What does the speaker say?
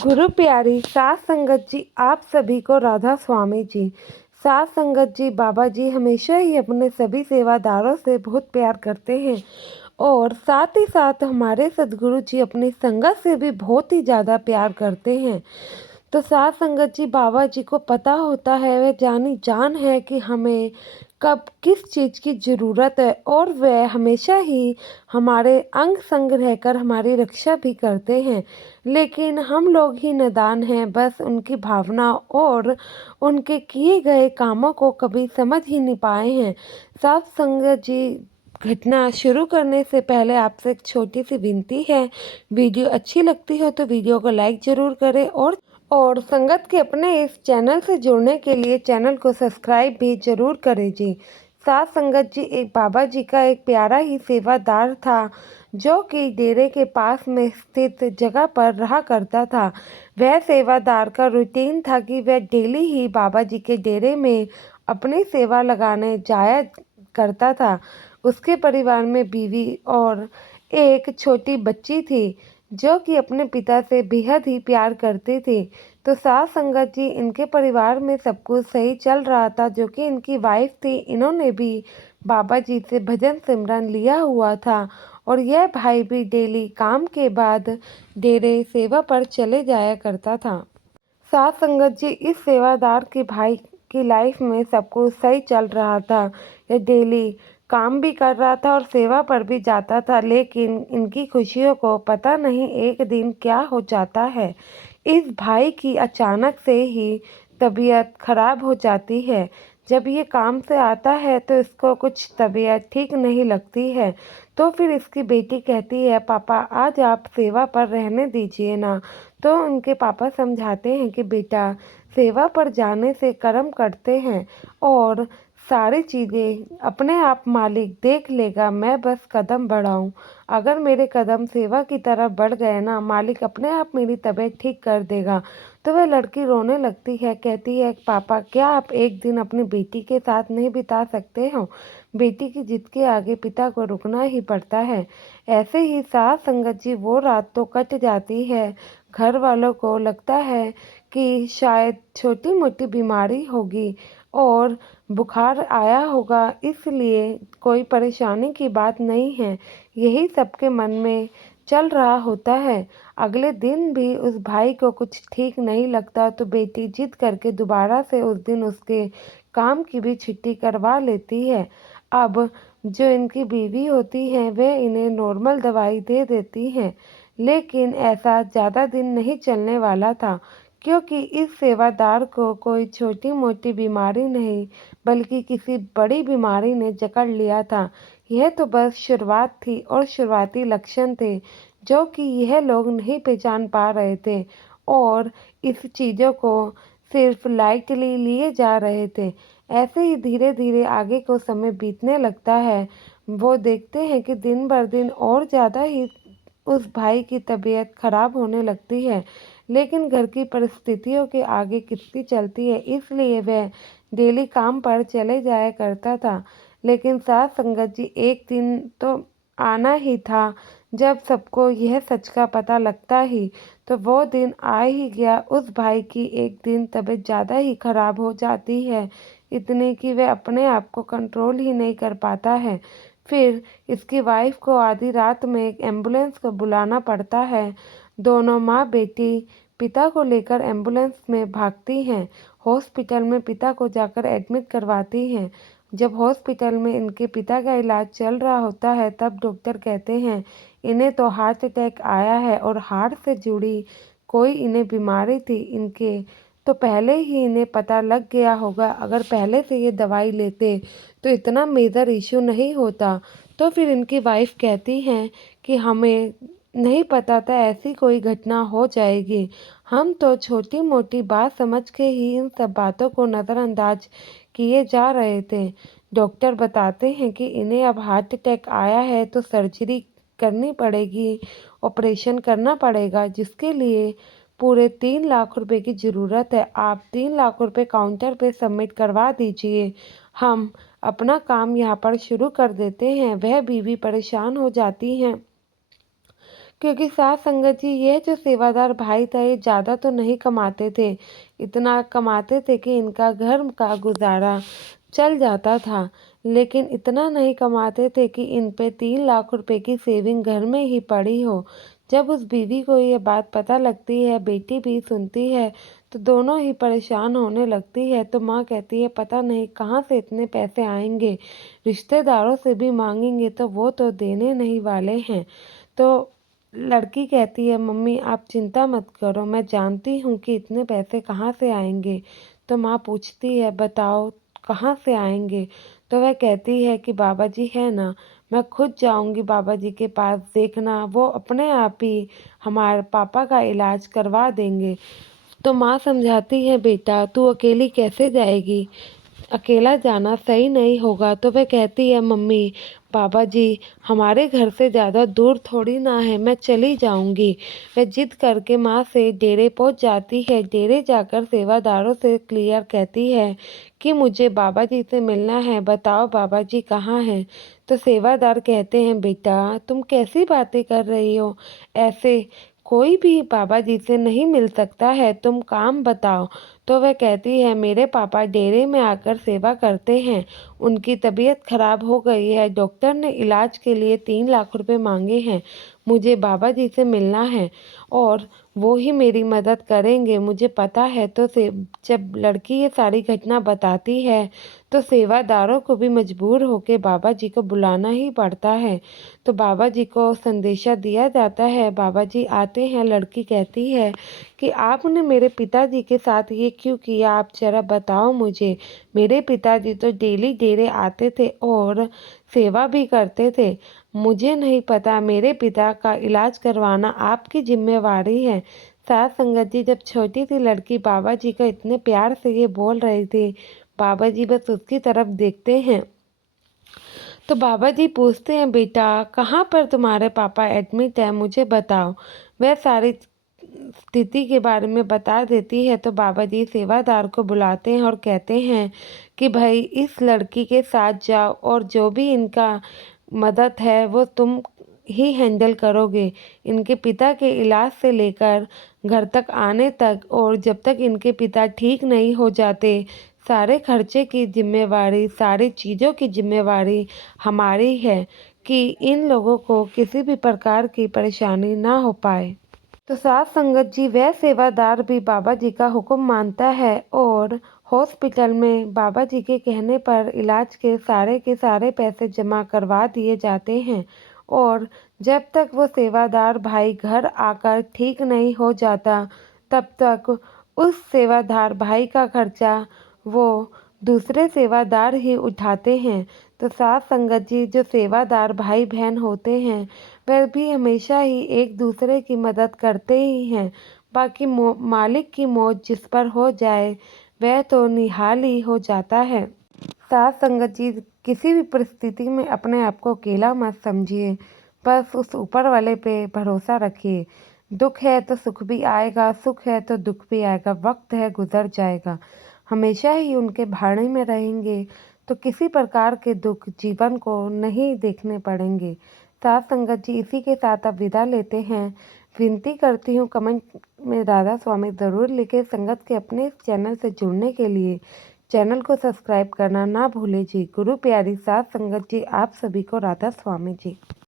गुरु प्यारी सास संगत जी, आप सभी को राधा स्वामी जी। सास संगत जी, बाबा जी हमेशा ही अपने सभी सेवादारों से बहुत प्यार करते हैं और साथ ही साथ हमारे सदगुरु जी अपनी संगत से भी बहुत ही ज़्यादा प्यार करते हैं। तो सास संगत जी, बाबा जी को पता होता है, वह जानी जान है कि हमें कब किस चीज़ की ज़रूरत है और वह हमेशा ही हमारे अंग संग रहकर हमारी रक्षा भी करते हैं। लेकिन हम लोग ही नादान हैं, बस उनकी भावना और उनके किए गए कामों को कभी समझ ही नहीं पाए हैं। सास संगत जी, घटना शुरू करने से पहले आपसे एक छोटी सी विनती है। वीडियो अच्छी लगती हो तो वीडियो को लाइक ज़रूर करें और संगत के अपने इस चैनल से जुड़ने के लिए चैनल को सब्सक्राइब भी ज़रूर करें जी। सास संगत जी, एक बाबा जी का एक प्यारा ही सेवादार था जो कि डेरे के पास में स्थित जगह पर रहा करता था। वह सेवादार का रूटीन था कि वह डेली ही बाबा जी के डेरे में अपनी सेवा लगाने जाया करता था। उसके परिवार में बीवी और एक छोटी बच्ची थी जो कि अपने पिता से बेहद ही प्यार करती थी। तो सास संगत जी, इनके परिवार में सब कुछ सही चल रहा था। जो कि इनकी वाइफ थी, इन्होंने भी बाबा जी से भजन सिमरन लिया हुआ था और यह भाई भी डेली काम के बाद डेरे सेवा पर चले जाया करता था। सास संगत जी, इस सेवादार के भाई की लाइफ में सब कुछ सही चल रहा था। यह डेली काम भी कर रहा था और सेवा पर भी जाता था, लेकिन इनकी खुशियों को पता नहीं एक दिन क्या हो जाता है। इस भाई की अचानक से ही तबीयत खराब हो जाती है। जब ये काम से आता है तो इसको कुछ तबीयत ठीक नहीं लगती है। तो फिर इसकी बेटी कहती है, पापा आज आप सेवा पर रहने दीजिए ना। तो उनके पापा समझाते हैं कि बेटा, सेवा पर जाने से कर्म करते हैं और सारी चीज़ें अपने आप मालिक देख लेगा, मैं बस कदम बढ़ाऊं। अगर मेरे कदम सेवा की तरफ बढ़ गए ना, मालिक अपने आप मेरी तबीयत ठीक कर देगा। तो वह लड़की रोने लगती है, कहती है, पापा क्या आप एक दिन अपनी बेटी के साथ नहीं बिता सकते हो? बेटी की जिद के आगे पिता को रुकना ही पड़ता है। ऐसे ही सास संगत जी, वो रात तो कट जाती है। घर वालों को लगता है कि शायद छोटी मोटी बीमारी होगी और बुखार आया होगा, इसलिए कोई परेशानी की बात नहीं है, यही सबके मन में चल रहा होता है। अगले दिन भी उस भाई को कुछ ठीक नहीं लगता तो बेटी जिद करके दोबारा से उस दिन उसके काम की भी छुट्टी करवा लेती है। अब जो इनकी बीवी होती है वह इन्हें नॉर्मल दवाई दे देती है, लेकिन ऐसा ज़्यादा दिन नहीं चलने वाला था, क्योंकि इस सेवादार को कोई छोटी मोटी बीमारी नहीं बल्कि किसी बड़ी बीमारी ने जकड़ लिया था। यह तो बस शुरुआत थी और शुरुआती लक्षण थे जो कि यह लोग नहीं पहचान पा रहे थे और इस चीज़ों को सिर्फ लाइटली लिए जा रहे थे। ऐसे ही धीरे धीरे आगे को समय बीतने लगता है। वो देखते हैं कि दिन भर दिन और ज़्यादा ही उस भाई की तबीयत खराब होने लगती है, लेकिन घर की परिस्थितियों के आगे किसकी चलती है, इसलिए वह डेली काम पर चले जाया करता था। लेकिन सास संगत जी, एक दिन तो आना ही था जब सबको यह सच का पता लगता ही, तो वो दिन आ ही गया। उस भाई की एक दिन तबीयत ज़्यादा ही खराब हो जाती है, इतनी कि वह अपने आप को कंट्रोल ही नहीं कर पाता है। फिर इसकी वाइफ को आधी रात में एक एम्बुलेंस को बुलाना पड़ता है। दोनों माँ बेटी पिता को लेकर एम्बुलेंस में भागती हैं। हॉस्पिटल में पिता को जाकर एडमिट करवाती हैं। जब हॉस्पिटल में इनके पिता का इलाज चल रहा होता है तब डॉक्टर कहते हैं, इन्हें तो हार्ट अटैक आया है और हार्ट से जुड़ी कोई इन्हें बीमारी थी, इनके तो पहले ही इन्हें पता लग गया होगा। अगर पहले से ये दवाई लेते तो इतना मेजर इशू नहीं होता। तो फिर इनकी वाइफ कहती हैं कि हमें नहीं पता था ऐसी कोई घटना हो जाएगी, हम तो छोटी मोटी बात समझ के ही इन सब बातों को नज़रअंदाज किए जा रहे थे। डॉक्टर बताते हैं कि इन्हें अब हार्ट अटैक आया है तो सर्जरी करनी पड़ेगी, ऑपरेशन करना पड़ेगा, जिसके लिए पूरे 3 लाख रुपए की ज़रूरत है। आप 3 लाख रुपए काउंटर पे सबमिट करवा दीजिए, हम अपना काम यहाँ पर शुरू कर देते हैं। वह बीवी परेशान हो जाती हैं क्योंकि साथ संगत जी यह जो सेवादार भाई था ये ज़्यादा तो नहीं कमाते थे, इतना कमाते थे कि इनका घर का गुजारा चल जाता था, लेकिन इतना नहीं कमाते थे कि इन पे 3 लाख रुपए की सेविंग घर में ही पड़ी हो। जब उस बीवी को ये बात पता लगती है, बेटी भी सुनती है, तो दोनों ही परेशान होने लगती है। तो माँ कहती है पता नहीं कहाँ से इतने पैसे आएंगे, रिश्तेदारों से भी मांगेंगे तो वो तो देने नहीं वाले हैं। तो लड़की कहती है मम्मी आप चिंता मत करो, मैं जानती हूँ कि इतने पैसे कहाँ से आएंगे। तो माँ पूछती है बताओ कहाँ से आएंगे। तो वह कहती है कि बाबा जी है ना, मैं खुद जाऊंगी बाबा जी के पास, देखना वो अपने आप ही हमारे पापा का इलाज करवा देंगे। तो माँ समझाती है बेटा तू अकेली कैसे जाएगी, अकेला जाना सही नहीं होगा। तो वह कहती है मम्मी पापा जी हमारे घर से ज़्यादा दूर थोड़ी ना है, मैं चली जाऊंगी। वह जिद करके माँ से डेरे पहुंच जाती है। डेरे जाकर सेवादारों से क्लियर कहती है कि मुझे बाबा जी से मिलना है, बताओ बाबा जी कहाँ हैं। तो सेवादार कहते हैं बेटा तुम कैसी बातें कर रही हो, ऐसे कोई भी बाबा जी से नहीं मिल सकता है, तुम काम बताओ। तो वह कहती है मेरे पापा डेरे में आकर सेवा करते हैं, उनकी तबीयत खराब हो गई है, डॉक्टर ने इलाज के लिए 3 लाख रुपए मांगे हैं, मुझे बाबा जी से मिलना है और वो ही मेरी मदद करेंगे, मुझे पता है। तो से जब लड़की ये सारी घटना बताती है तो सेवादारों को भी मजबूर होकर बाबा जी को बुलाना ही पड़ता है। तो बाबा जी को संदेशा दिया जाता है, बाबा जी आते हैं। लड़की कहती है कि आपने मेरे पिताजी के साथ ये क्यों किया, आप जरा बताओ मुझे। मेरे पिताजी तो डेली डेरे आते थे और सेवा भी करते थे, मुझे नहीं पता, मेरे पिता का इलाज करवाना आपकी जिम्मेवारी है। साथ संगत जी जब छोटी सी लड़की बाबा जी को इतने प्यार से ये बोल रही थी, बाबा जी बस उसकी तरफ देखते हैं। तो बाबा जी पूछते हैं बेटा कहाँ पर तुम्हारे पापा एडमिट है, मुझे बताओ। वह सारी स्थिति के बारे में बता देती है। तो बाबा जी सेवादार को बुलाते हैं और कहते हैं कि भाई इस लड़की के साथ जाओ और जो भी इनका मदद है वो तुम ही हैंडल करोगे, इनके पिता के इलाज से लेकर घर तक आने तक, और जब तक इनके पिता ठीक नहीं हो जाते सारे खर्चे की जिम्मेवारी, सारी चीज़ों की जिम्मेवारी हमारी है कि इन लोगों को किसी भी प्रकार की परेशानी ना हो पाए। तो साथ संगत जी वह सेवादार भी बाबा जी का हुक्म मानता है और हॉस्पिटल में बाबा जी के कहने पर इलाज के सारे पैसे जमा करवा दिए जाते हैं। और जब तक वो सेवादार भाई घर आकर ठीक नहीं हो जाता तब तक उस सेवादार भाई का खर्चा वो दूसरे सेवादार ही उठाते हैं। तो साथ संगत जी जो सेवादार भाई बहन होते हैं वह भी हमेशा ही एक दूसरे की मदद करते ही हैं। बाकी मालिक की मौज जिस पर हो जाए वह तो निहाल ही हो जाता है। साथ संगत जी किसी भी परिस्थिति में अपने आप को अकेला मत समझिए, बस उस ऊपर वाले पे भरोसा रखिए। दुख है तो सुख भी आएगा, सुख है तो दुख भी आएगा, वक्त है गुजर जाएगा। हमेशा ही उनके भाड़े में रहेंगे तो किसी प्रकार के दुख जीवन को नहीं देखने पड़ेंगे। साथ संगत जी इसी के साथ अब विदा लेते हैं। विनती करती हूँ कमेंट में राधा स्वामी ज़रूर लिखे। संगत के अपने इस चैनल से जुड़ने के लिए चैनल को सब्सक्राइब करना ना भूलें जी। गुरु प्यारी साथ संगत जी आप सभी को राधा स्वामी जी।